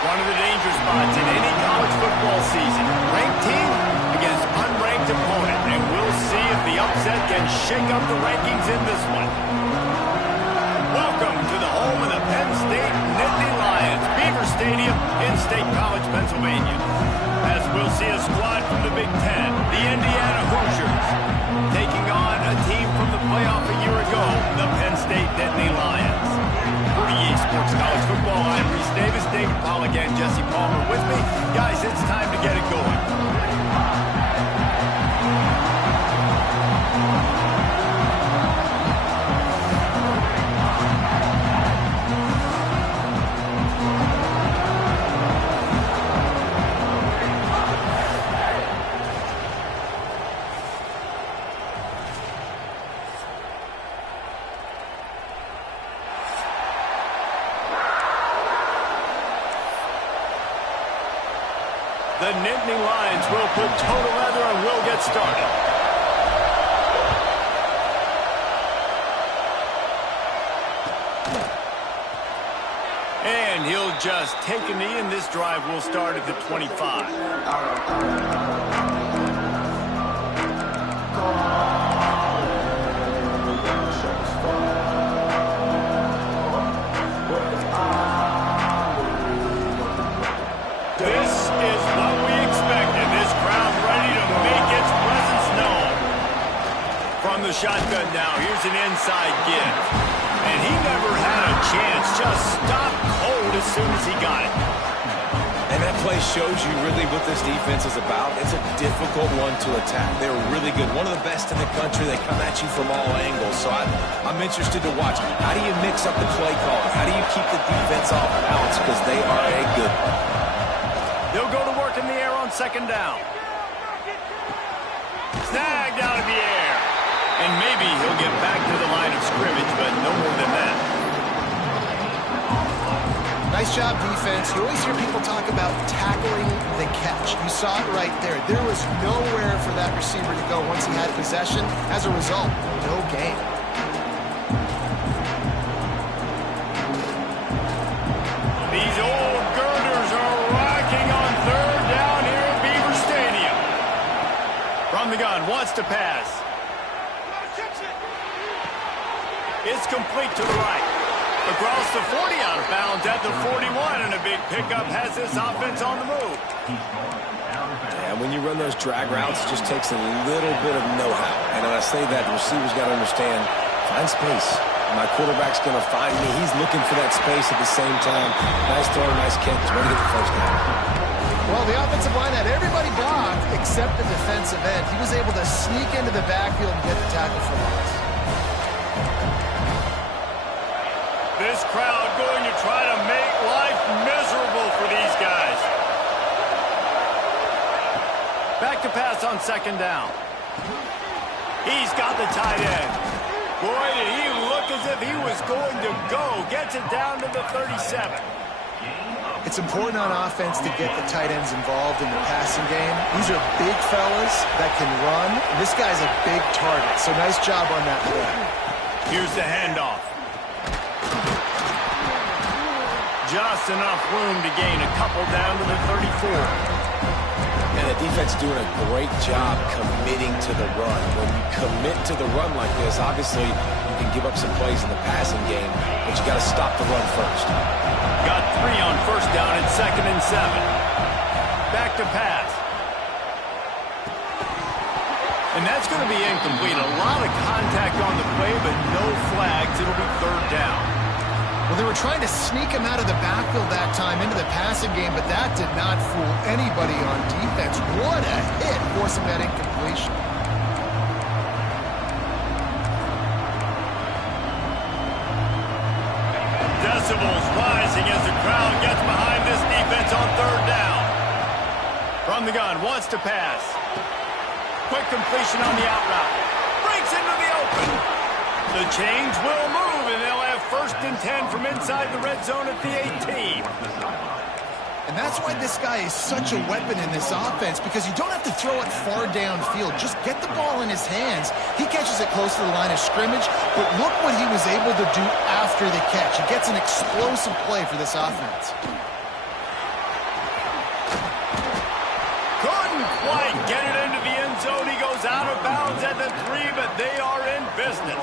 One of the danger spots in any college football season. Ranked team against unranked opponent. And we'll see if the upset can shake up the rankings in this one. Welcome to the home of the Penn State Nittany Lions, Beaver Stadium in State College, Pennsylvania. As we'll see a squad from the Big Ten, the Indiana Hoosiers, taking on a team from the playoff a year ago, the Penn State Nittany Lions. For EA Sports College Football, I'm Reese Davis, David Pollack, and Jesse Palmer with me. Guys, it's time to get it going. The Nittany Lions will put toe to leather and will get started. And he'll just take a knee, and this drive will start at the 25. From the shotgun now, here's an inside give. And he never had a chance, just stopped cold as soon as he got it. And that play shows you really what this defense is about. It's a difficult one to attack. They're really good. One of the best in the country. They come at you from all angles. So I'm interested to watch. How do you mix up the play calling? How do you keep the defense off balance? Because they are a good one. They'll go to work in the air on second down. Snagged out of the air. And maybe he'll get back to the line of scrimmage, but no more than that. Nice job, defense. You always hear people talk about tackling the catch. You saw it right there. There was nowhere for that receiver to go once he had possession. As a result, no gain. These old girders are rocking on third down here at Beaver Stadium. From the gun, wants to pass. It's complete to the right. Across the 40, out of bounds at the 41, and a big pickup has this offense on the move. Yeah, when you run those drag routes, it just takes a little bit of know-how. And when I say that, the receiver's got to understand, find space. My quarterback's going to find me. He's looking for that space at the same time. Nice throw, nice catch. Way to get the first down. Well, the offensive line had everybody blocked except the defensive end. He was able to sneak into the backfield and get the tackle for loss. This crowd going to try to make life miserable for these guys. Back to pass on second down. He's got the tight end. Boy, did he look as if he was going to go. Gets it down to the 37. It's important on offense to get the tight ends involved in the passing game. These are big fellas that can run. This guy's a big target, so nice job on that play. Here's the handoff. Just enough room to gain a couple down to the 34. And the defense doing a great job committing to the run. When you commit to the run like this, obviously you can give up some plays in the passing game, but you got to stop the run first. Got 3 on first down at 2nd and 7. Back to pass. And that's going to be incomplete. A lot of contact on the play, but no flags. It'll be third down. Well, they were trying to sneak him out of the backfield that time into the passing game, but that did not fool anybody on defense. What a hit, forcing that incompletion. Decibels rising as the crowd gets behind this defense on third down. From the gun, wants to pass. Quick completion on the out route. Breaks into the open. The change will move, and they'll have 1st and 10 from inside the red zone at the 18. And that's why this guy is such a weapon in this offense, because you don't have to throw it far downfield. Just get the ball in his hands. He catches it close to the line of scrimmage, but look what he was able to do after the catch. He gets an explosive play for this offense. Couldn't quite get it into the end zone. He goes out of bounds at the 3, but they are in business.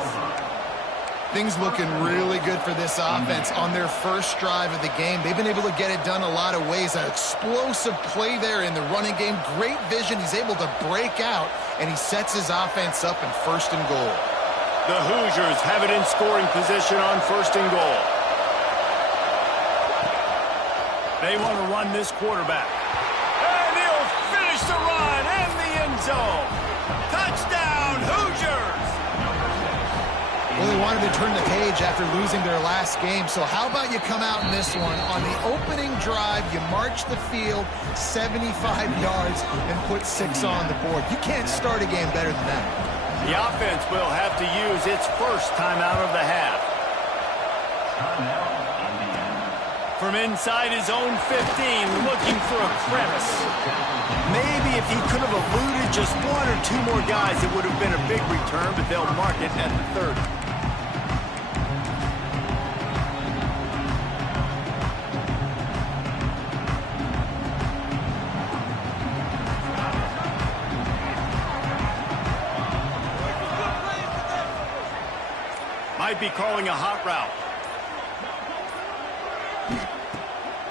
Things looking really good for this offense on their first drive of the game. They've been able to get it done a lot of ways. An explosive play there in the running game. Great vision. He's able to break out, and he sets his offense up in 1st and goal. The Hoosiers have it in scoring position on 1st and goal. They want to run this quarterback. And he'll finish the run in the end zone. Touchdown, Hoosiers! Well, they wanted to turn the page after losing their last game, so how about you come out in this one? On the opening drive, you march the field 75 yards and put 6 on the board. You can't start a game better than that. The offense will have to use its first timeout of the half. From inside his own 15, looking for a crevice. Maybe if he could have eluded just 1 or 2 more guys, it would have been a big return, but they'll mark it at the 30. Might be calling a hot route.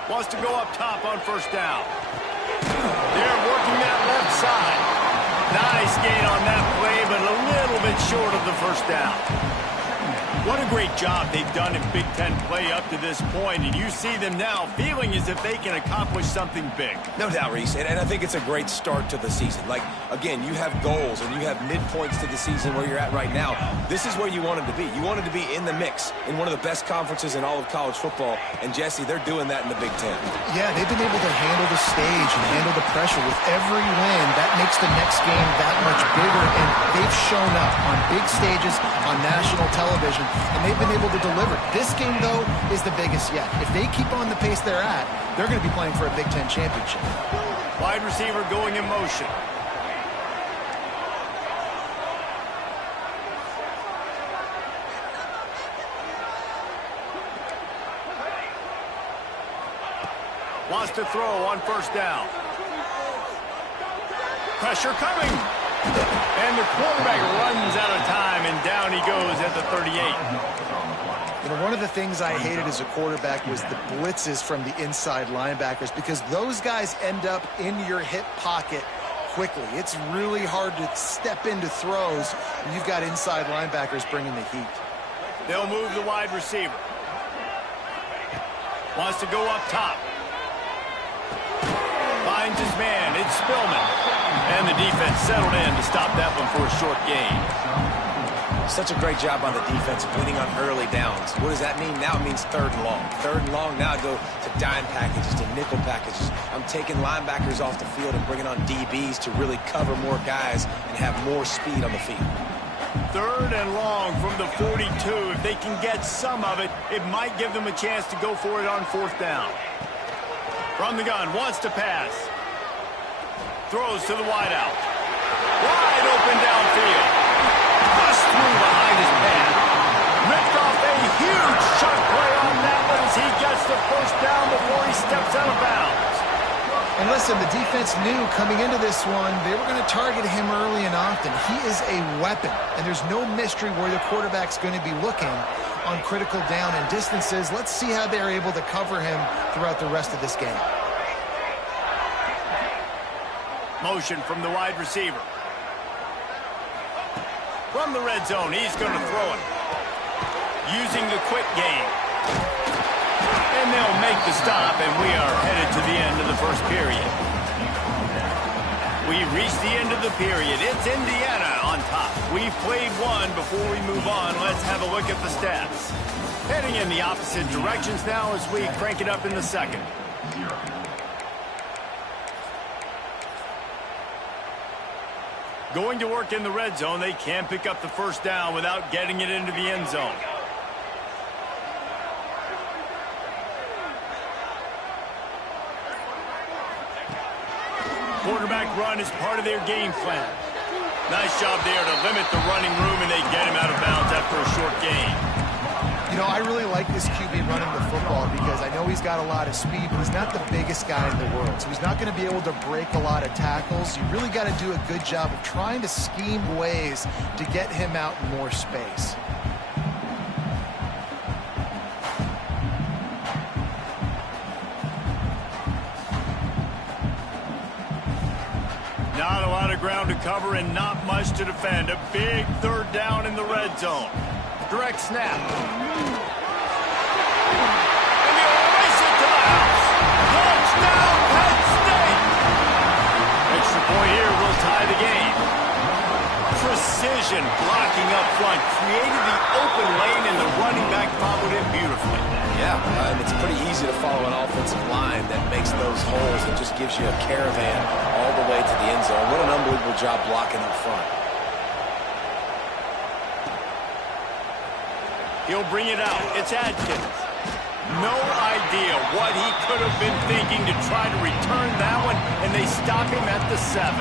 Wants to go up top on 1st down. They're working that left side. Nice gain on that play, but a little bit short of the 1st down. What a great job they've done in Big Ten play up to this point, and you see them now feeling as if they can accomplish something big. No doubt, Reese, and I think it's a great start to the season. Like, again, you have goals and you have midpoints to the season where you're at right now. This is where you wanted to be. You wanted to be in the mix in one of the best conferences in all of college football, and Jesse, they're doing that in the Big Ten. Yeah, they've been able to handle the stage and handle the pressure. With every win, that makes the next game that much bigger, and they've shown up on big stages on national television, and they've been able to deliver. This game, though, is the biggest yet. If they keep on the pace they're at, they're going to be playing for a Big Ten championship. Wide receiver going in motion. Wants to throw on 1st down. Pressure coming. And the quarterback runs out of time, and down he goes at the 38. You know, one of the things I hated as a quarterback was the blitzes from the inside linebackers, because those guys end up in your hip pocket quickly. It's really hard to step into throws when you've got inside linebackers bringing the heat. They'll move the wide receiver. Wants to go up top. Finds his man. It's Spillman. And the defense settled in to stop that one for a short gain. Such a great job on the defense of winning on early downs. What does that mean? Now it means 3rd and long. 3rd and long, now I go to dime packages, to nickel packages. I'm taking linebackers off the field and bringing on DBs to really cover more guys and have more speed on the field. 3rd and long from the 42. If they can get some of it, it might give them a chance to go for it on 4th down. From the gun, wants to pass. Throws to the wideout. Wide open downfield. Bust through behind his pad. Ripped off a huge shot play on that one as he gets the 1st down before he steps out of bounds. And listen, the defense knew coming into this one, they were going to target him early and often. He is a weapon, and there's no mystery where the quarterback's going to be looking on critical down and distances. Let's see how they're able to cover him throughout the rest of this game. Motion from the wide receiver. From the red zone, he's going to throw it. Using the quick game. And they'll make the stop, and we are headed to the end of the first period. We reached the end of the period. It's Indiana on top. We've played one. Before we move on, let's have a look at the stats. Heading in the opposite directions now as we crank it up in the second. Going to work in the red zone, they can't pick up the first down without getting it into the end zone. Quarterback run is part of their game plan. Nice job there to limit the running room, and they get him out of bounds after a short gain. You know, I really like this QB running the football because I know he's got a lot of speed, but he's not the biggest guy in the world. So he's not going to be able to break a lot of tackles. You really got to do a good job of trying to scheme ways to get him out in more space. Not a lot of ground to cover and not much to defend. A big third down in the red zone. Direct snap. And he'll race it to the house. Touchdown, Penn State! Extra point here will tie the game. Precision blocking up front. Created the open lane, and the running back followed it beautifully. Yeah, and it's pretty easy to follow an offensive line that makes those holes and just gives you a caravan all the way to the end zone. What an unbelievable job blocking up front. He'll bring it out. It's Adkins. No idea what he could have been thinking to try to return that one, and they stop him at the 7.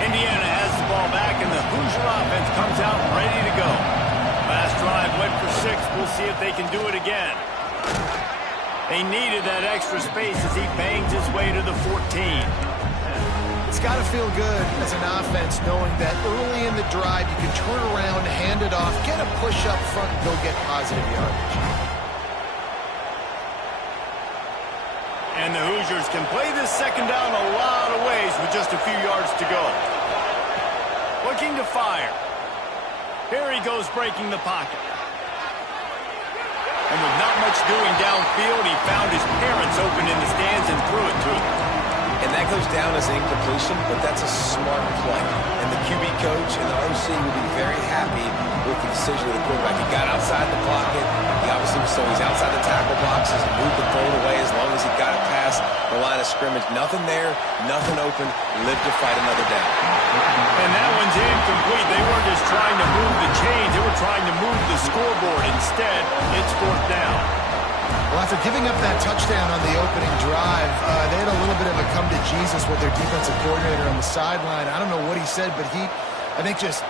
Indiana has the ball back, and the Hoosier offense comes out ready to go. Last drive went for 6. We'll see if they can do it again. They needed that extra space as he bangs his way to the 14. It's got to feel good as an offense knowing that early in the drive you can turn around, hand it off, get a push up front, and go get positive yardage. And the Hoosiers can play this second down a lot of ways with just a few yards to go. Looking to fire. Here he goes breaking the pocket. And with not much doing downfield, he found his parents open in the stands and threw it to him. And that goes down as an incompletion, but that's a smart play. And the QB coach and the OC will be very happy with the decision of the quarterback. He got outside the pocket. He obviously was so he's outside the tackle boxes and moved the phone away as long as he got it past the line of scrimmage. Nothing there, nothing open. Live to fight another down. And that one's incomplete. They weren't just trying to move the chains. They were trying to move the scoreboard. Instead, it's 4th down. Well, after giving up that touchdown on the opening drive, they had a little bit of a come to Jesus with their defensive coordinator on the sideline. I don't know what he said, but he, I think, just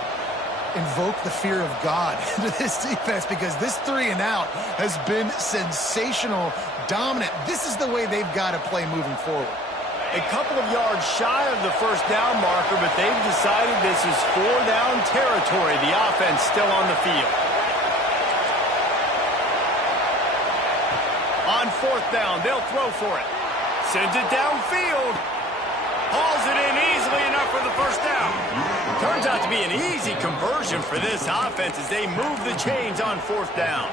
invoked the fear of God into this defense because this 3 and out has been sensational, dominant. This is the way they've got to play moving forward. A couple of yards shy of the first down marker, but they've decided this is 4-down territory. The offense still on the field. On 4th down, they'll throw for it. Sends it downfield. Hauls it in easily enough for the first down. Turns out to be an easy conversion for this offense as they move the chains on 4th down.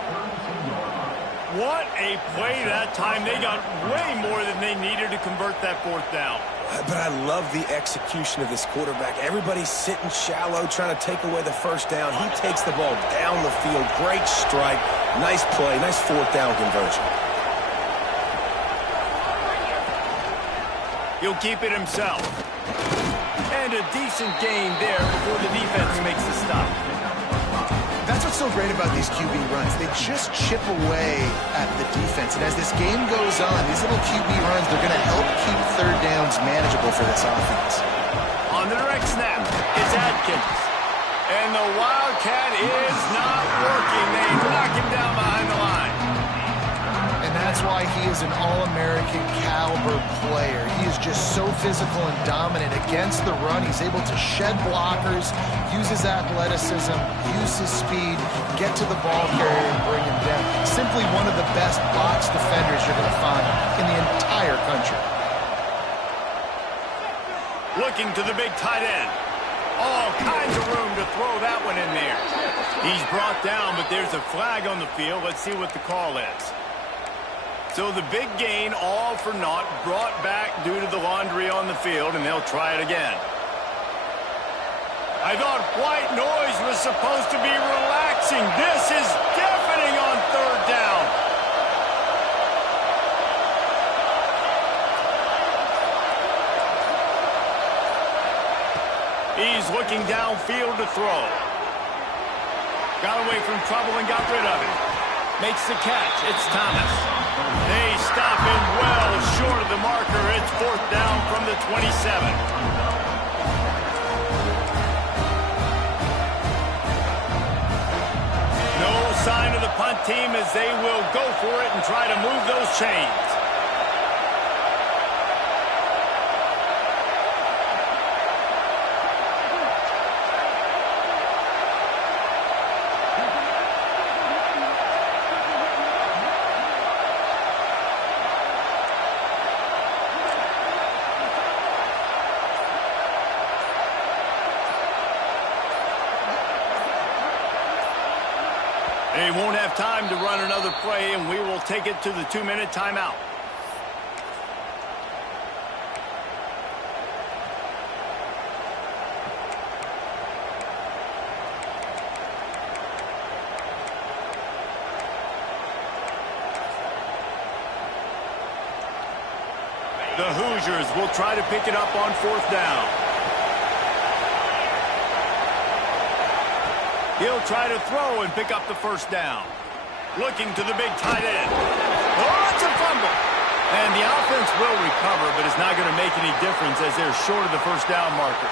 What a play that time. They got way more than they needed to convert that 4th down. But I love the execution of this quarterback. Everybody's sitting shallow, trying to take away the first down. He takes the ball down the field. Great strike. Nice play. Nice 4th down conversion. He'll keep it himself. And a decent gain there before the defense makes the stop. That's what's so great about these QB runs. They just chip away at the defense. And as this game goes on, these little QB runs, they're going to help keep 3rd downs manageable for this offense. On the direct snap, it's Adkins. And the Wildcat is not working. They knock him down behind the line. And that's why he is an All-American caliber player. He is just so physical and dominant against the run. He's able to shed blockers, use his athleticism, use his speed, get to the ball carrier and bring him down. Simply one of the best box defenders you're going to find in the entire country. Looking to the big tight end. All kinds of room to throw that one in there. He's brought down, but there's a flag on the field. Let's see what the call is. So the big gain, all for naught, brought back due to the laundry on the field, and they'll try it again. I thought white noise was supposed to be relaxing. This is deafening on third down. He's looking downfield to throw. Got away from trouble and got rid of it. Makes the catch. It's Thomas. They stop him well short of the marker. It's fourth down from the 27. No sign of the punt team as they will go for it and try to move those chains. They won't have time to run another play, and we will take it to the 2-minute timeout. The Hoosiers will try to pick it up on fourth down. He'll try to throw and pick up the first down. Looking to the big tight end. Oh, it's a fumble. And the offense will recover, but it's not going to make any difference as they're short of the first down marker.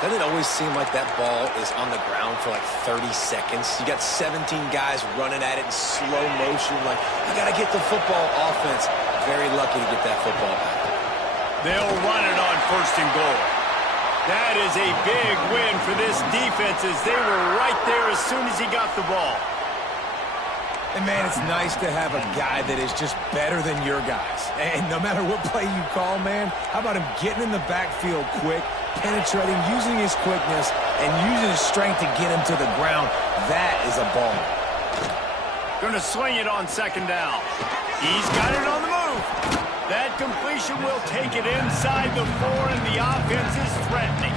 Doesn't it always seem like that ball is on the ground for like 30 seconds? You got 17 guys running at it in slow motion. Like, I got to get the football. Offense, very lucky to get that football back. They'll run it on first and goal. That is a big win for this defense as they were right there as soon as he got the ball. And, man, it's nice to have a guy that is just better than your guys. And no matter what play you call, man, how about him getting in the backfield quick, penetrating, using his quickness, and using his strength to get him to the ground? That is a ball. Going to swing it on second down. He's got it on the move. That completion will take it inside the 4, and the offense is threatening.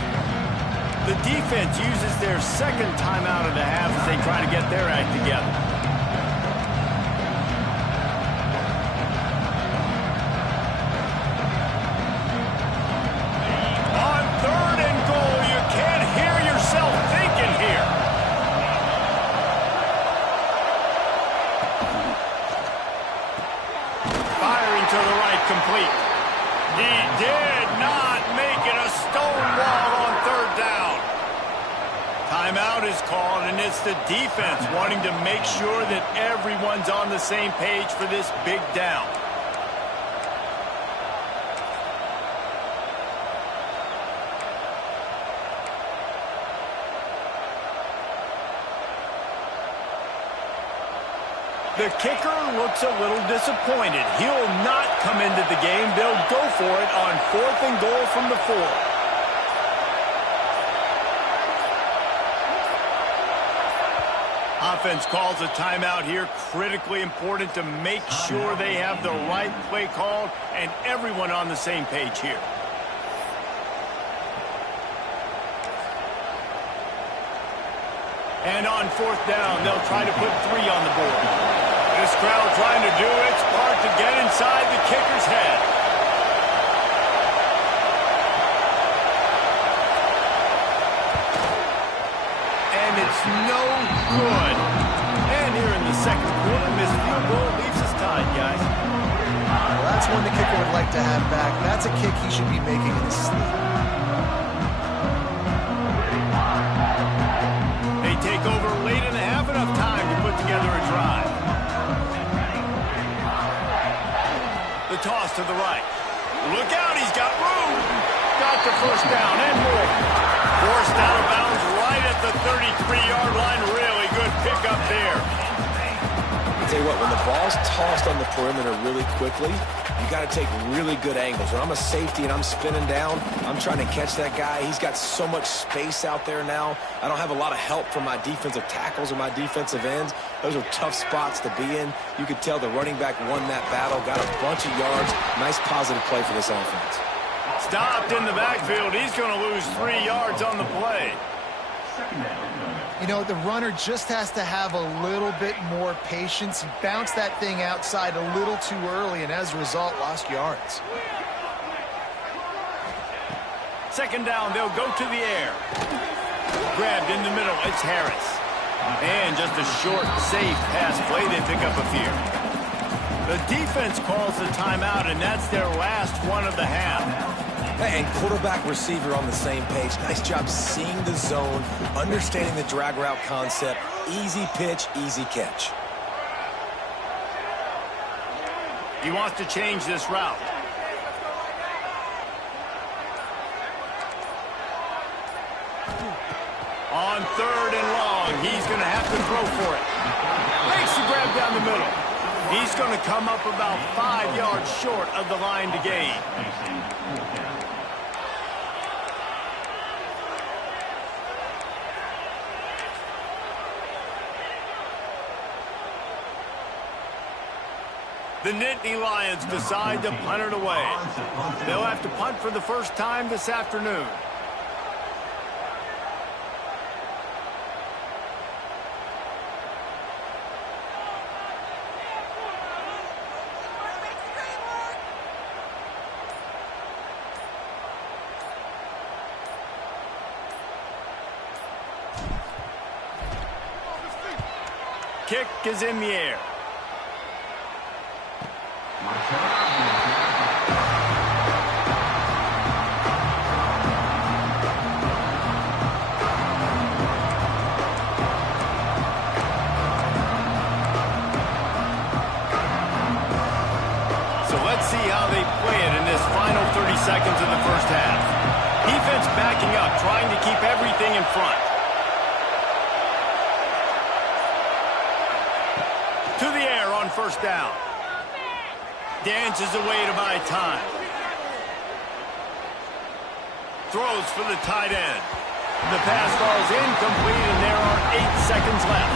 The defense uses their second timeout of the half as they try to get their act together. On third and goal, you can't hear yourself thinking here. Firing to the right, complete. He did not make it a stone wall on third down. Timeout is called, and it's the defense wanting to make sure that everyone's on the same page for this big down. The kicker looks a little disappointed. He'll not come into the game. They'll go for it on fourth and goal from the 4. Offense calls a timeout here. Critically important to make sure they have the right play called and everyone on the same page here. And on fourth down, they'll try to put 3 on the board. This crowd trying to do its part to get inside the kicker's head. And it's no good. And here in the second quarter, missed field goal leaves us tied, guys. Well, that's one the kicker would like to have back. That's a kick he should be making in his sleep. They take over late in the half, enough time to put together a drive. The toss to the right. Look out, he's got room. Got the first down and more. Forced out of bounds right at the 33-yard line. Really good pickup there. I'll tell you what, when the ball's tossed on the perimeter really quickly, you got to take really good angles. When I'm a safety and I'm spinning down, I'm trying to catch that guy. He's got so much space out there now. I don't have a lot of help from my defensive tackles or my defensive ends. Those are tough spots to be in. You could tell the running back won that battle, got a bunch of yards. Nice positive play for this offense. Stopped in the backfield. He's going to lose 3 yards on the play. You know, the runner just has to have a little bit more patience. He bounced that thing outside a little too early, and as a result, lost yards. Second down, they'll go to the air. Grabbed in the middle, it's Harris. And just a short, safe pass play, they pick up a few. The defense calls the timeout, and that's their last one of the half. And quarterback, receiver on the same page. Nice job seeing the zone, understanding the drag route concept. Easy pitch, easy catch. He wants to change this route. On 3rd and long, he's going to have to throw for it. Makes the grab down the middle. He's going to come up about 5 yards short of the line to gain. The Nittany Lions decide to punt it away. They'll have to punt for the first time this afternoon. Kick is in the air. So let's see how they play it in this final 30 seconds of the first half. Defense backing up, trying to keep everything in front. To the air on first down. Dances away to buy time. Throws for the tight end. The pass falls incomplete, and there are 8 seconds left.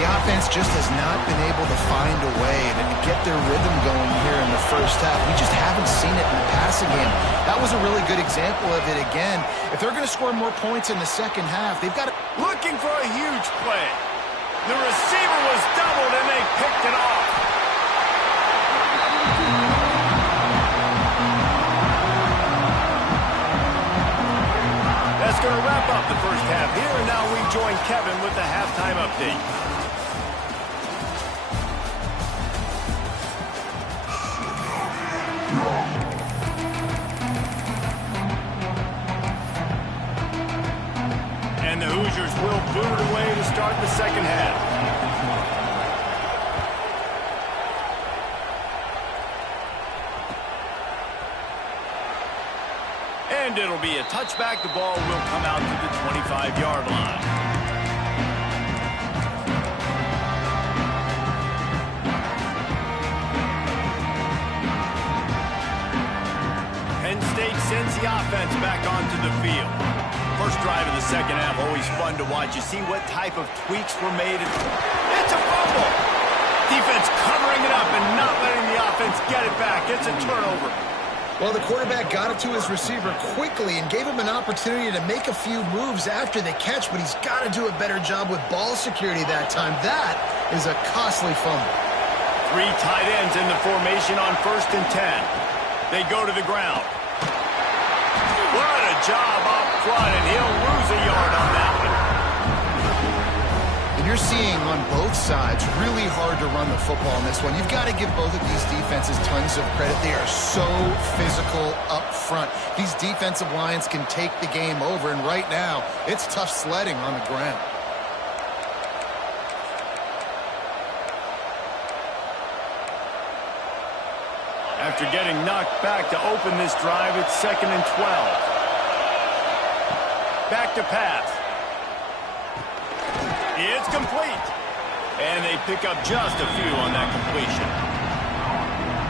The offense just has not been able to find a way to get their rhythm going here in the first half. We just haven't seen it in the passing game. That was a really good example of it again. If they're going to score more points in the second half, they've got to... Looking for a huge play. The receiver was doubled, and they picked it off. That's going to wrap up the first half here, and now we join Kevin with the halftime update. And the Hoosiers will boot it away to start the second half. And it'll be a touchback. The ball will come out to the 25-yard line. Penn State sends the offense back onto the field. First drive of the second half, always fun to watch. You see what type of tweaks were made. It's a fumble. Defense covering it up and not letting the offense get it back. It's a turnover. Well, the quarterback got it to his receiver quickly and gave him an opportunity to make a few moves after the catch, but he's got to do a better job with ball security that time. That is a costly fumble. 3 tight ends in the formation on 1st and 10. They go to the ground. What a job up front, and he'll lose a yard on that one. And you're seeing on both sides really hard to run the football in this one. You've got to give both of these defenses tons of credit. They are so physical up front. These defensive lines can take the game over, and right now, it's tough sledding on the ground. After getting knocked back to open this drive, it's 2nd and 12. Back to pass. It's complete. they pick up just a few on that completion.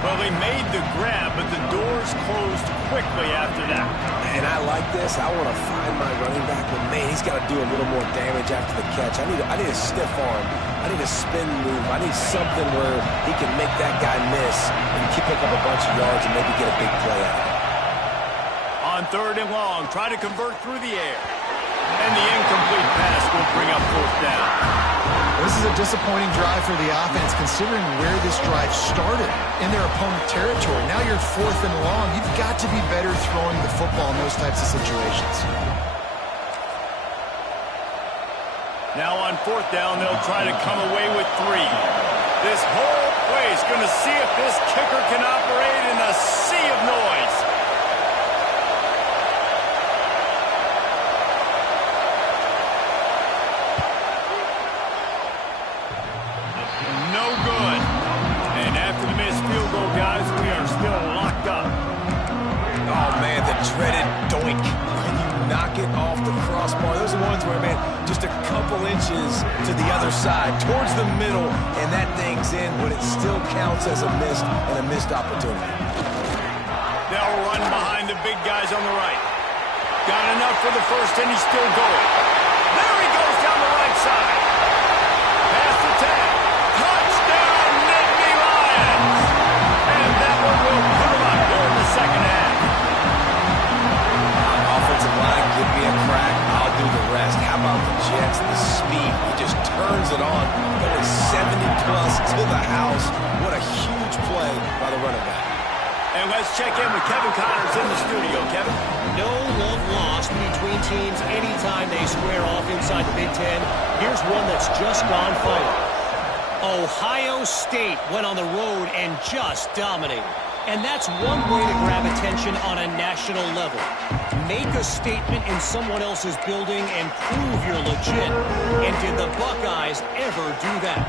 Well, they made the grab, but the doors closed quickly after that. And I like this. I want to find my running back, but man, he's got to do a little more damage after the catch. I need a stiff arm. I need a spin move. I need something where he can make that guy miss and pick up a bunch of yards and maybe get a big play out of it. On 3rd and long, try to convert through the air. And the incomplete pass will bring up 4th down. This is a disappointing drive for the offense, considering where this drive started in their opponent territory. Now you're 4th and long. You've got to be better throwing the football in those types of situations. Now on 4th down, they'll try to come away with 3. This whole play is going to see if this kicker can operate in a sea of noise. No good. And after the missed field goal, guys, we are still locked up. Oh, man, the dreaded doink. When you knock it off the crossbar. Those are ones where, man, just a couple inches to the other side, towards the middle, and that thing's in, but it still counts as a missed opportunity. They'll run behind the big guys on the right. Got enough for the first, and he's still going. There he goes down the right side. Pass the tag. Touchdown, Nittany Lions! And that one will put him up here in the second half. Offensive line, give me a crack. I'll do the rest. How about the Jets? The speed. He just turns it on. Going 70-plus to the house. What a huge play by the running back. And let's check in with Kevin Connors in the studio. Kevin? No love lost between teams anytime they square off inside the Big Ten. Here's one that's just gone final. Ohio State went on the road and just dominated. And that's one way to grab attention on a national level. Make a statement in someone else's building and prove you're legit. And did the Buckeyes ever do that?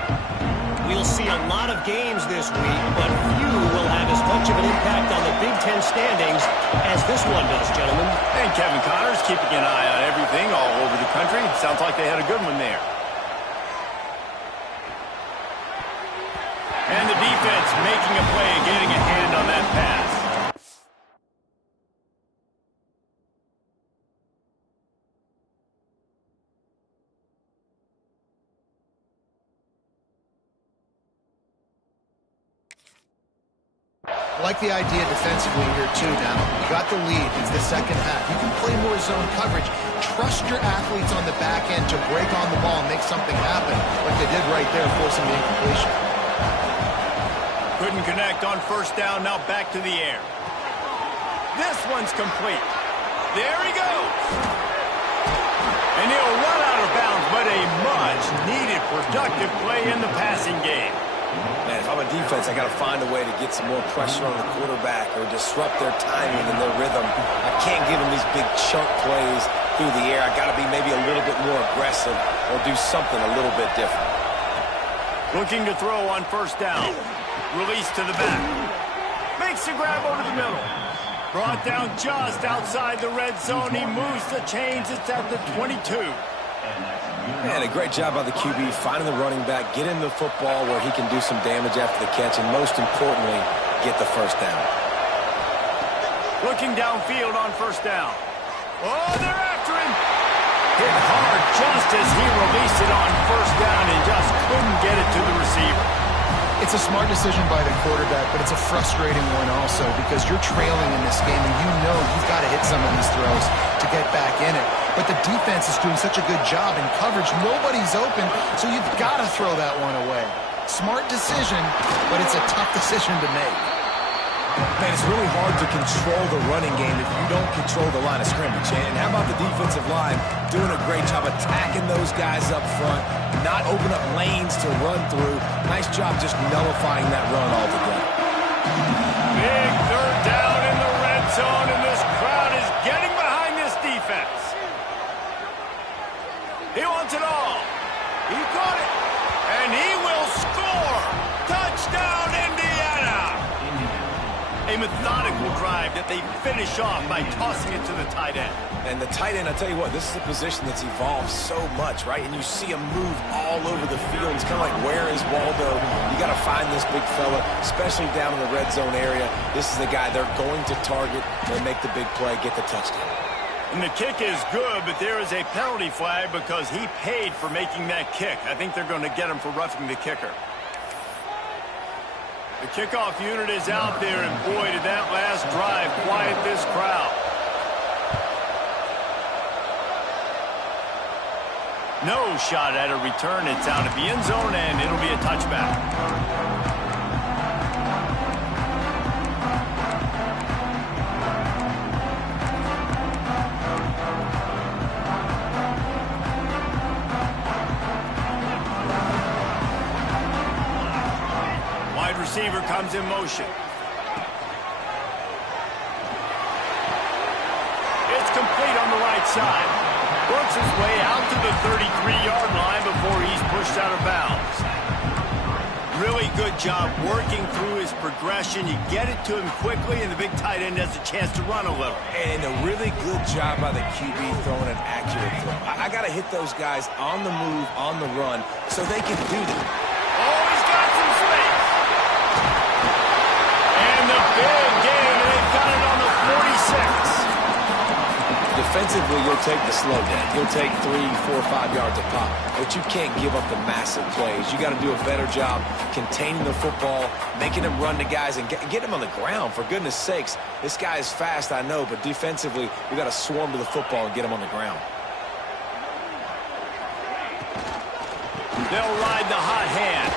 We'll see a lot of games this week, but few will have as much of an impact on the Big Ten standings as this one does, gentlemen. And Kevin Connors keeping an eye on everything all over the country. Sounds like they had a good one there. And the defense making a play, getting a hand on that pass. I like the idea defensively here, too, now. You got the lead. It's the second half. You can play more zone coverage. Trust your athletes on the back end to break on the ball and make something happen, like they did right there, forcing the incompletion. Couldn't connect on 1st down, now back to the air. This one's complete. There he goes. And he'll run out of bounds, but a much-needed productive play in the passing game. Man, if I'm a defense, I got to find a way to get some more pressure on the quarterback or disrupt their timing and their rhythm. I can't give them these big chunk plays through the air. I got to be maybe a little bit more aggressive or do something a little bit different. Looking to throw on 1st down. Release to the back. Makes the grab over the middle. Brought down just outside the red zone. He moves the chains. It's at the 22. Man, a great job by the QB, finding the running back, get him the football where he can do some damage after the catch, and most importantly, get the 1st down. Looking downfield on 1st down. Oh, they're after him. Hit hard just as he released it on 1st down and just couldn't get it to the receiver. It's a smart decision by the quarterback, but it's a frustrating one also because you're trailing in this game and you know you've got to hit some of these throws to get back in it. But the defense is doing such a good job in coverage. Nobody's open, so you've got to throw that one away. Smart decision, but it's a tough decision to make. Man, it's really hard to control the running game if you don't control the line of scrimmage. And how about the defensive line doing a great job attacking those guys up front, not open up lanes to run through. Nice job just nullifying that run altogether. Big 3rd down in the red zone, and this crowd is getting behind this defense. He wants it all. He caught it, and he will score. Touchdown, Indiana. A methodical drive drive that they finish off by tossing it to the tight end. And the tight end, I tell you what, this is a position that's evolved so much, right? And you see him move all over the field. It's kind of like, where is Waldo? You got to find this big fella, especially down in the red zone area. This is the guy they're going to target and make the big play, get the touchdown. And the kick is good, but there is a penalty flag because he paid for making that kick. I think they're going to get him for roughing the kicker. The kickoff unit is out there, and boy, did that last drive quiet this crowd. No shot at a return. It's out of the end zone, and it'll be a touchback. Receiver comes in motion. It's complete on the right side. Works his way out to the 33-yard line before he's pushed out of bounds. Really good job working through his progression. You get it to him quickly, and the big tight end has a chance to run a little. And a really good job by the QB throwing an accurate throw. I got to hit those guys on the move, on the run, so they can do that. Oh, he's got some space. And the big game, and they've got it on the 46. Defensively, you'll take the slow down. You'll take 3, 4, 5 yards a pop, but you can't give up the massive plays. You got to do a better job containing the football, making them run to guys, and get them on the ground. For goodness sakes, this guy is fast, I know, but defensively, we got to swarm to the football and get him on the ground. They'll ride the hot hand.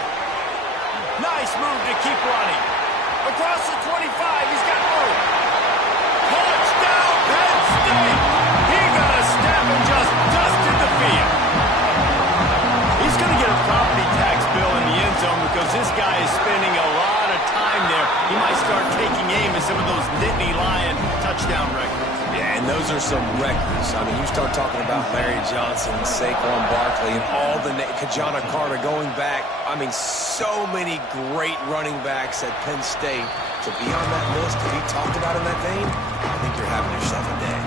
Nice move to keep running. Across the 25, he's got room. Touchdown, Penn State! He got a step and just dusted the field. He's going to get a property tax bill in the end zone because this guy is spending a lot of time there. He might start taking aim at some of those Nittany Lion touchdown records. Yeah, and those are some records. I mean, you start talking about Larry Johnson, Saquon Barkley, and all the Kajana Carter going back. I mean, so many great running backs at Penn State. To be on that list, to be talked about in that vein, I think you're having yourself a day.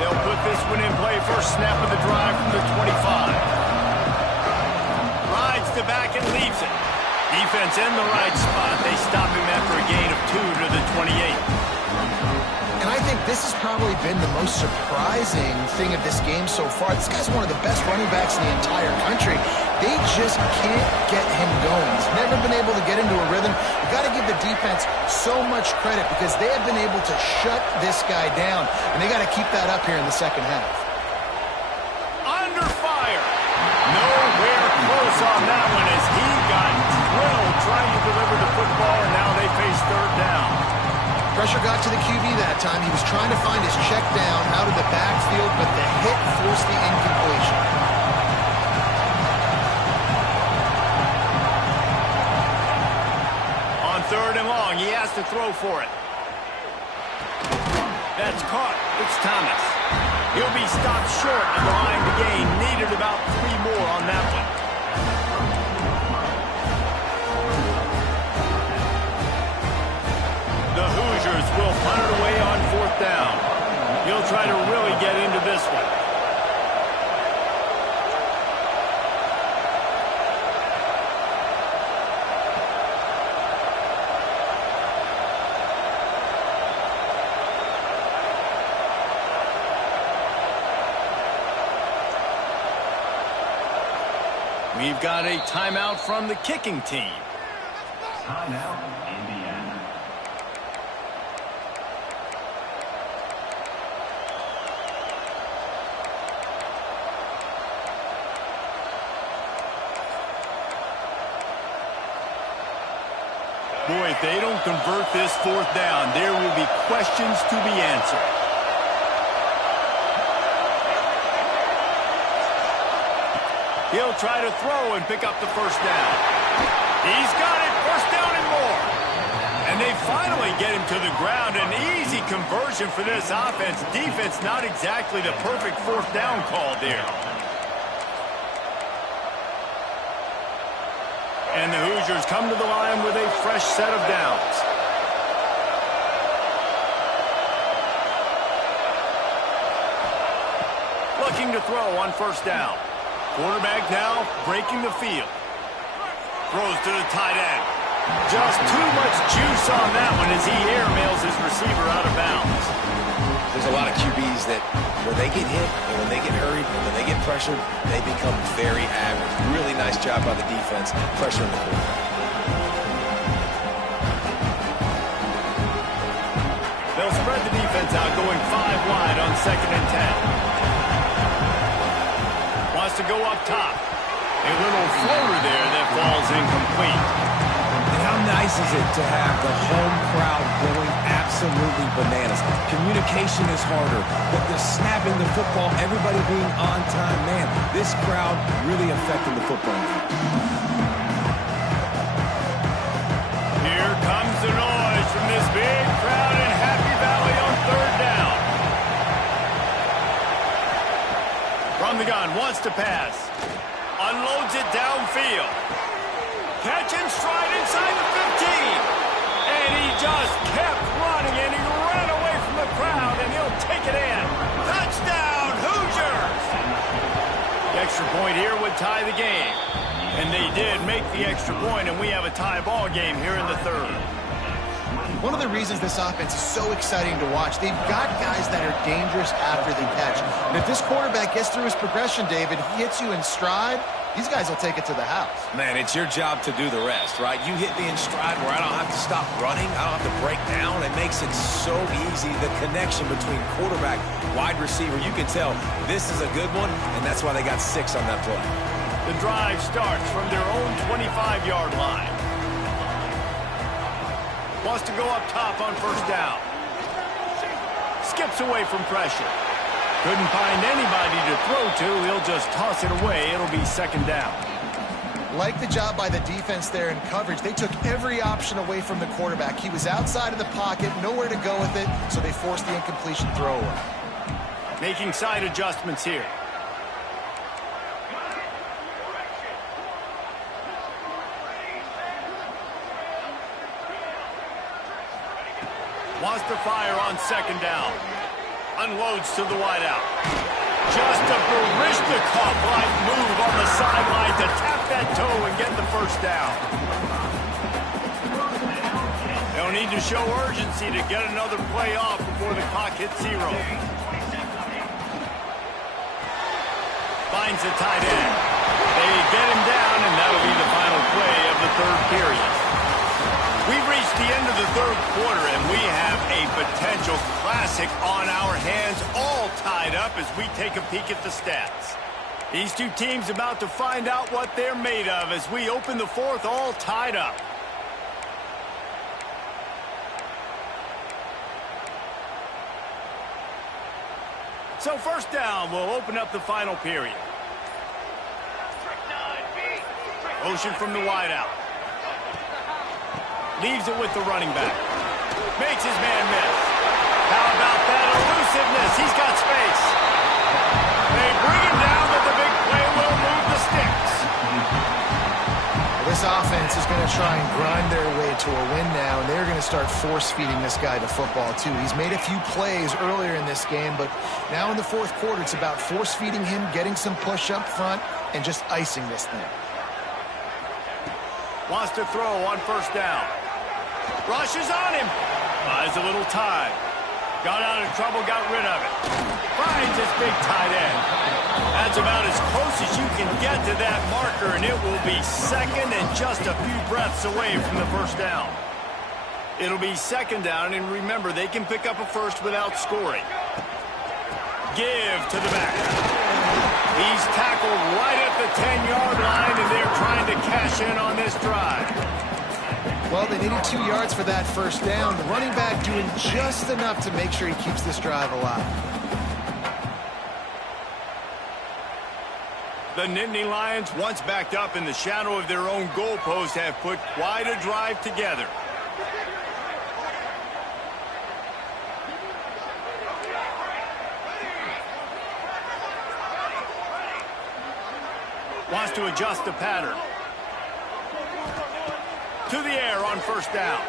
They'll put this one in play. First snap of the drive from the 25. Rides to back and leaves it. Defense in the right spot. They stop him after a gain of 2 to the 28. And I think this has probably been the most surprising thing of this game so far. This guy's one of the best running backs in the entire country. They just can't get him going. He's never been able to get into a rhythm. You've got to give the defense so much credit because they have been able to shut this guy down. And they got to keep that up here in the second half. Under fire. Nowhere close on that one as he got drilled trying to deliver the football, and now they face third down. Pressure got to the QB that time. He was trying to find his check down out of the backfield, but the hit forced the incompletion. On third and long, he has to throw for it. That's caught. It's Thomas. He'll be stopped short of the line to gain. Needed about 3 more on that one. The Hoosiers will punt it away on fourth down. He'll try to really get into this one. We've got a timeout from the kicking team. Timeout, Indiana. Boy, if they don't convert this fourth down, there will be questions to be answered. He'll try to throw and pick up the first down. He's got it. First down and more. And they finally get him to the ground. An easy conversion for this offense. Defense not exactly the perfect fourth down call there. And the Hoosiers come to the line with a fresh set of downs. Looking to throw on first down. Quarterback now breaking the field. Throws to the tight end. Just too much juice on that one as he airmails his receiver out of bounds. There's a lot of QBs that when they get hit and when they get hurried and when they get pressured, they become very average. Really nice job by the defense pressuring the quarterback. They'll spread the defense out, going 5 wide on 2nd and 10. Wants to go up top. A little floater there that falls incomplete. And how nice is it to have the home crowd going absolutely bananas? Communication is harder, but they're snapping the football, everybody being on time. Man, this crowd really affecting the football game. Here comes the noise from this big crowd in Happy Valley on 3rd down. From the gun, wants to pass. Unloads it downfield. Catch and stride inside the 15. And he just kept running, and he ran away from the crowd, and he'll take it in. Touchdown, Hoosiers! The extra point here would tie the game. And they did make the extra point, and we have a tie ball game here in the 3rd. One of the reasons this offense is so exciting to watch, they've got guys that are dangerous after the catch. And if this quarterback gets through his progression, David, he hits you in stride, these guys will take it to the house. Man, it's your job to do the rest, right? You hit me in stride where I don't have to stop running. I don't have to break down. It makes it so easy. The connection between quarterback, wide receiver, you can tell this is a good one, and that's why they got 6 on that play. The drive starts from their own 25-yard line. Wants to go up top on first down. Skips away from pressure. Couldn't find anybody to throw to. He'll just toss it away. It'll be 2nd down. Like the job by the defense there in coverage. They took every option away from the quarterback. He was outside of the pocket, nowhere to go with it, so they forced the incompletion throw away. Making side adjustments here. Wants to fire on 2nd down. Unloads to the wideout. Just a Barishnikov-like move on the sideline to tap that toe and get the first down. They'll need to show urgency to get another play off before the clock hits 0. Finds the tight end. They get him down, and that'll be the final play of the 3rd period. We've reached the end of the 3rd quarter, and we have a potential classic on our hands, all tied up as we take a peek at the stats. These two teams about to find out what they're made of as we open the 4th, all tied up. So first down will open up the final period. Motion from the wideout. Leaves it with the running back. Makes his man miss. How about that elusiveness? He's got space. They bring him down, but the big play will move the sticks. This offense is going to try and grind their way to a win now, and they're going to start force-feeding this guy the football, too. He's made a few plays earlier in this game, but now in the 4th quarter, it's about force-feeding him, getting some push up front, and just icing this thing. Wants to throw on first down. Rushes on him. Buys a little time. Got out of trouble, got rid of it. Finds his big tight end. That's about as close as you can get to that marker, and it will be 2nd and just a few breaths away from the first down. It'll be 2nd down, and remember, they can pick up a first without scoring. Give to the back. He's tackled right at the 10-yard line, and they're trying to cash in on this drive. Well, they needed 2 yards for that first down. The running back doing just enough to make sure he keeps this drive alive. The Nittany Lions, once backed up in the shadow of their own goalpost, have put quite a drive together. Wants to adjust the pattern. To the air on first down.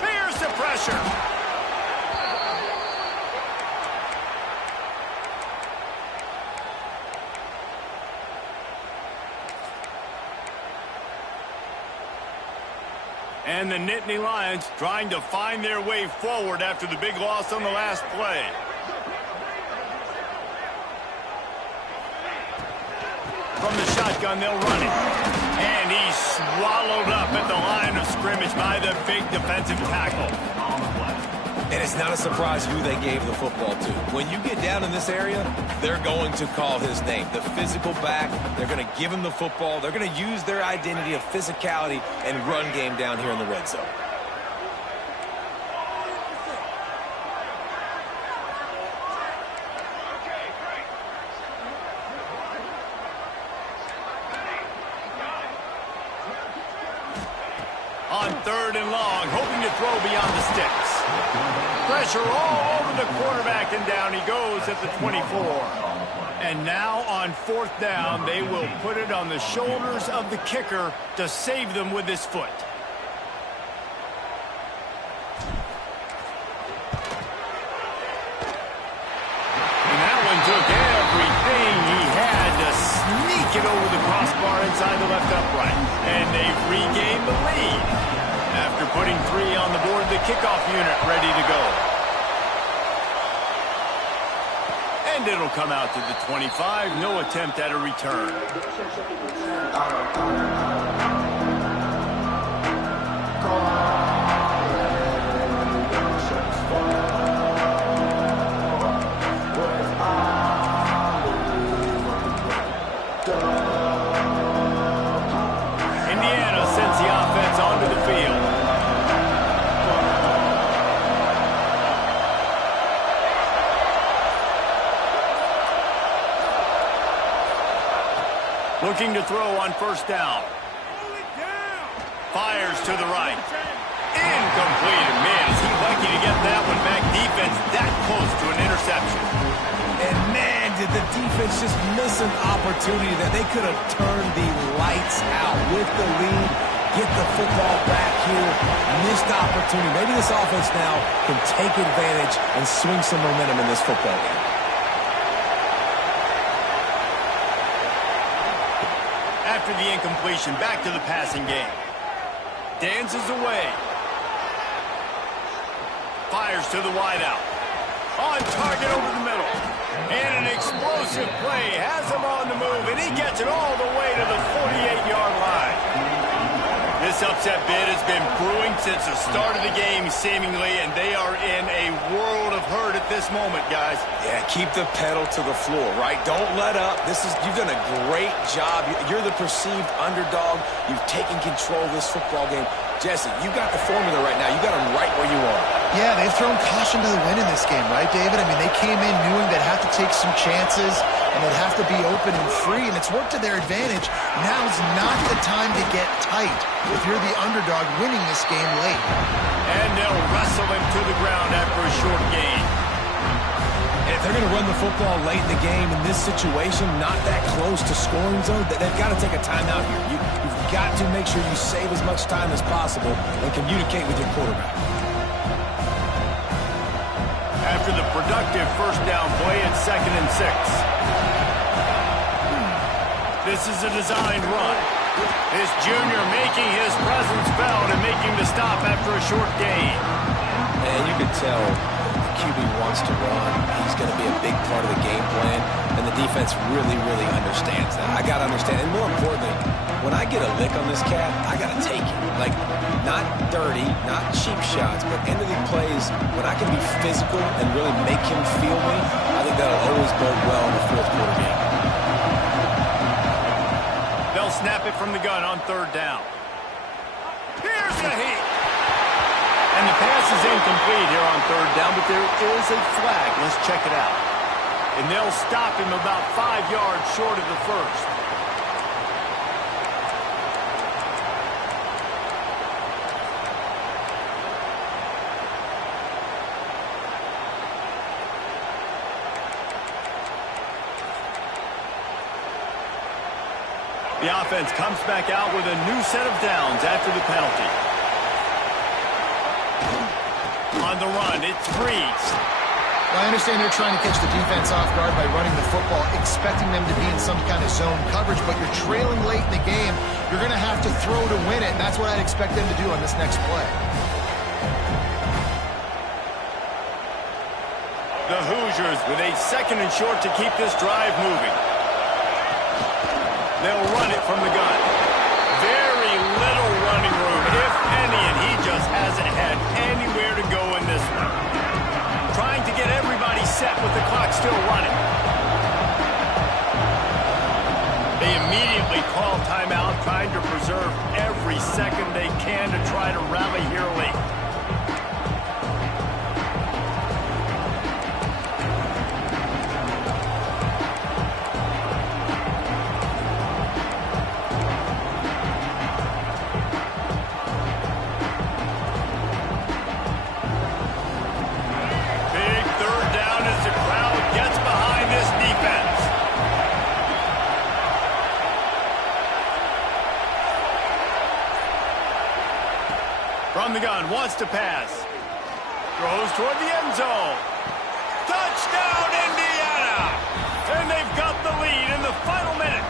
Fears the pressure. And the Nittany Lions trying to find their way forward after the big loss on the last play. From the shotgun, they'll run it. And he's swallowed up at the line of scrimmage by the big defensive tackle. And it's not a surprise who they gave the football to. When you get down in this area, they're going to call his name. The physical back, they're going to give him the football. They're going to use their identity of physicality and run game down here in the red zone. On third and long, hoping to throw beyond the sticks. Pressure all over the quarterback, and down he goes at the 24. And now on fourth down, they will put it on the shoulders of the kicker to save them with his foot. And that one took everything he had to sneak it over the crossbar inside the left upright. And they regained the lead after putting 3 on the board. The kickoff unit ready to go. And it'll come out to the 25. No attempt at a return. Indiana sends the offense onto the field. Looking to throw on first down. Fires to the right. Incomplete. Man, is he lucky to get that one back. Defense that close to an interception. And man, did the defense just miss an opportunity that they could have turned the lights out with the lead. Get the football back here. Missed opportunity. Maybe this offense now can take advantage and swing some momentum in this football game. After the incompletion, back to the passing game. Dances away. Fires to the wideout. On target over the middle. And an explosive play has him on the move, and he gets it all the way to the 48-yard line. This upset bid has been brewing since the start of the game, seemingly, and they are in a world of hurt at this moment, guys. Yeah, keep the pedal to the floor, right? Don't let up. You've done a great job. You're the perceived underdog. You've taken control of this football game. Jesse, you got the formula right now. You got them right where you are. Yeah, they've thrown caution to the wind in this game, right, David? I mean, they came in knowing they'd have to take some chances and they'd have to be open and free, and it's worked to their advantage. Now's not the time to get tight if you're the underdog winning this game late. And they'll wrestle him to the ground after a short gain. And if they're going to run the football late in the game in this situation, not that close to scoring zone, they've got to take a timeout here. You've got to make sure you save as much time as possible and communicate with your quarterback. After the productive first down play, it's 2nd and 6. This is a designed run. This junior making his presence felt and making the stop after a short gain. And you can tell the QB wants to run. He's going to be a big part of the game plan, and the defense really, really understands that. I got to understand, and more importantly, when I get a lick on this cat, I got to take it. Like, not dirty, not cheap shots, but end of the plays, when I can be physical and really make him feel me, I think that'll always bode well in the fourth quarter game. They'll snap it from the gun on third down. Here's the heat. And the pass is incomplete here on third down, but there is a flag. Let's check it out. And they'll stop him about 5 yards short of the first. The offense comes back out with a new set of downs after the penalty. On the run, it's Breeze. Well, I understand they're trying to catch the defense off guard by running the football, expecting them to be in some kind of zone coverage, but you're trailing late in the game. You're going to have to throw to win it, and that's what I'd expect them to do on this next play. The Hoosiers with a 2nd and short to keep this drive moving. They'll run it from the gun. Very little running room, if any, and he just hasn't had anywhere to go in this one. Trying to get everybody set with the clock still running. They immediately call timeout, trying to preserve every second they can to try to rally here late. From the gun, wants to pass. Throws toward the end zone. Touchdown, Indiana! And they've got the lead in the final minute.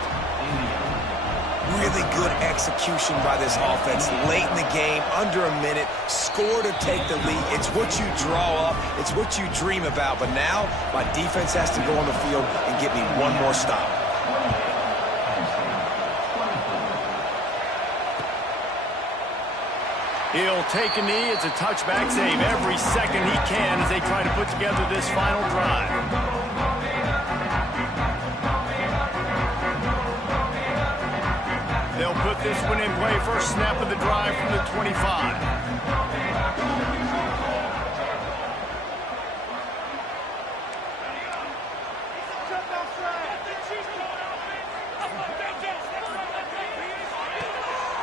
Really good execution by this offense. Late in the game, under a minute, score to take the lead. It's what you draw up. It's what you dream about. But now, my defense has to go on the field and get me one more stop. He'll take a knee. It's a touchback save every second he can as they try to put together this final drive. They'll put this one in play. First snap of the drive from the 25.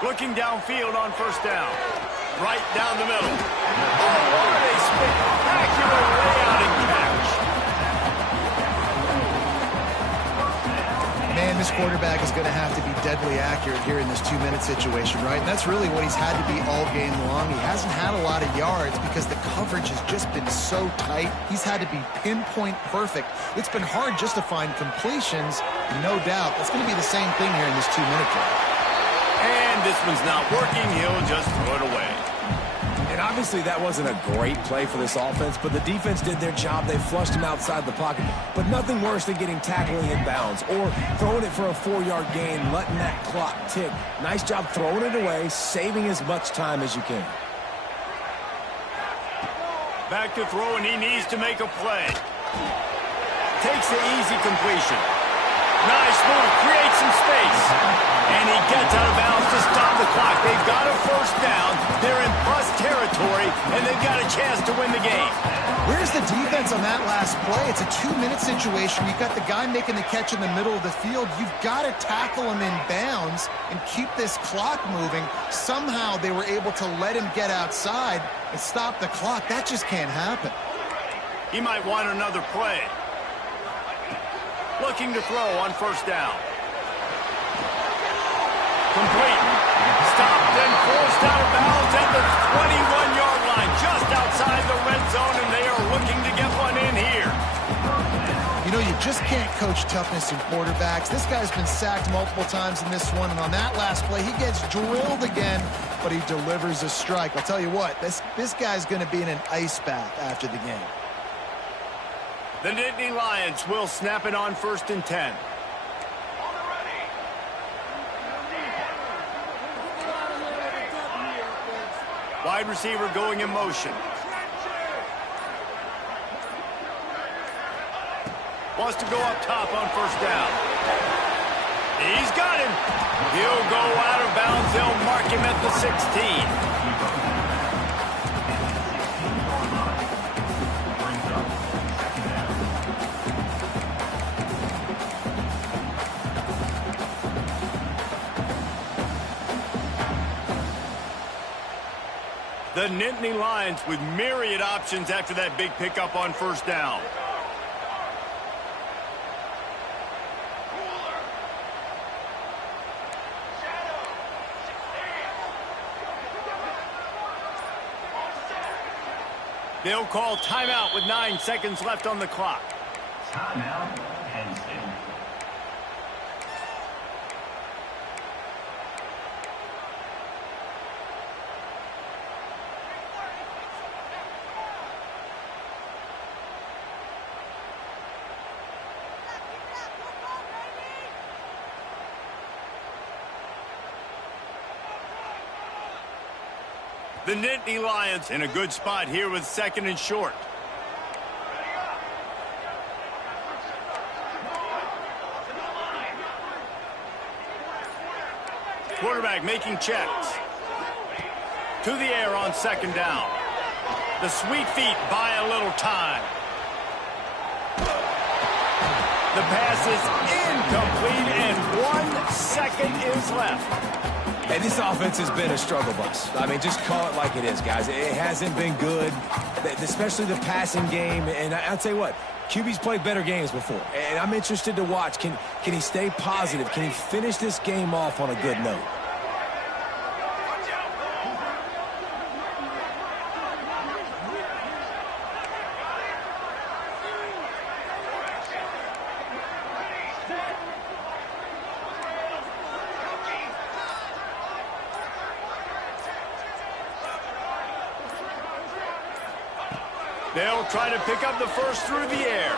Looking downfield on first down. Right down the middle. Oh, what a spectacular layout and catch. Man, this quarterback is going to have to be deadly accurate here in this 2-minute situation, right? And that's really what he's had to be all game long. He hasn't had a lot of yards because the coverage has just been so tight. He's had to be pinpoint perfect. It's been hard just to find completions, no doubt. That's going to be the same thing here in this 2-minute drive. And this one's not working. He'll just throw it away. And obviously that wasn't a great play for this offense, but the defense did their job. They flushed him outside the pocket. But nothing worse than getting tackled in bounds or throwing it for a 4-yard gain, letting that clock tick. Nice job throwing it away, saving as much time as you can. Back to throw, and he needs to make a play. Takes the easy completion. Nice move, creates some space. And he gets out of bounds to stop the clock. They've got a first down. They're in plus territory, and they've got a chance to win the game. Where's the defense on that last play? It's a 2-minute situation. You've got the guy making the catch in the middle of the field. You've got to tackle him in bounds and keep this clock moving. Somehow they were able to let him get outside and stop the clock. That just can't happen. He might want another play. Looking to throw on first down. Complete. Stopped and forced out of bounds at the 21-yard line, just outside the red zone, and they are looking to get one in here. You know, you just can't coach toughness in quarterbacks. This guy's been sacked multiple times in this one, and on that last play, he gets drilled again, but he delivers a strike. I'll tell you what, this guy's going to be in an ice bath after the game. The Nittany Lions will snap it on 1st and 10. Wide receiver going in motion. Wants to go up top on first down. He's got him. He'll go out of bounds. They'll mark him at the 16. The Nittany Lions with myriad options after that big pickup on first down. They'll call timeout with 9 seconds left on the clock. Timeout, Penn State. The Nittany Lions in a good spot here with 2nd and short. Quarterback making checks. To the air on 2nd down. The sweet feet buy a little time. The pass is incomplete and 1 second is left. And this offense has been a struggle bus. I mean, just call it like it is, guys. It hasn't been good, especially the passing game. And I'll tell you what, QB's played better games before. And I'm interested to watch. Can he stay positive? Can he finish this game off on a good note? They'll try to pick up the first through the air.